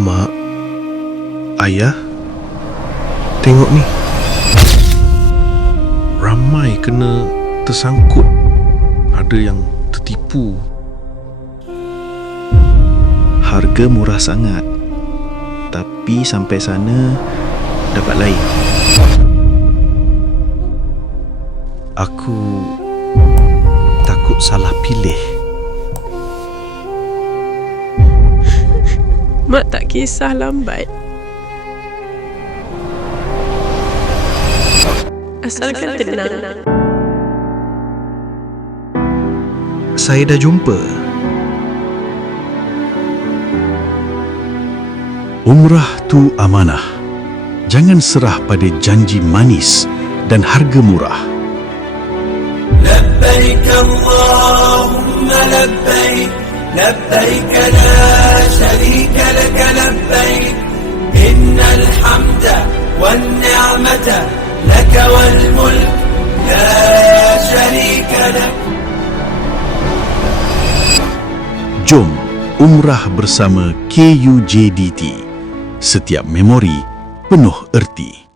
Mak, Ayah, tengok ni. Ramai kena tersangkut. Ada yang tertipu. Harga murah sangat, tapi sampai sana dapat lain. Aku takut salah pilih. Mak tak kisah lambat. Asalkan tenang. Saya dah jumpa. Umrah tu amanah. Jangan serah pada janji manis dan harga murah. لبيك اللهم لبيك لبيك لا شريك لك لبيك إن الحمد والنعمة لك والملك لا شريك لك. Jom umrah bersama KUJDT. Setiap memori penuh erti.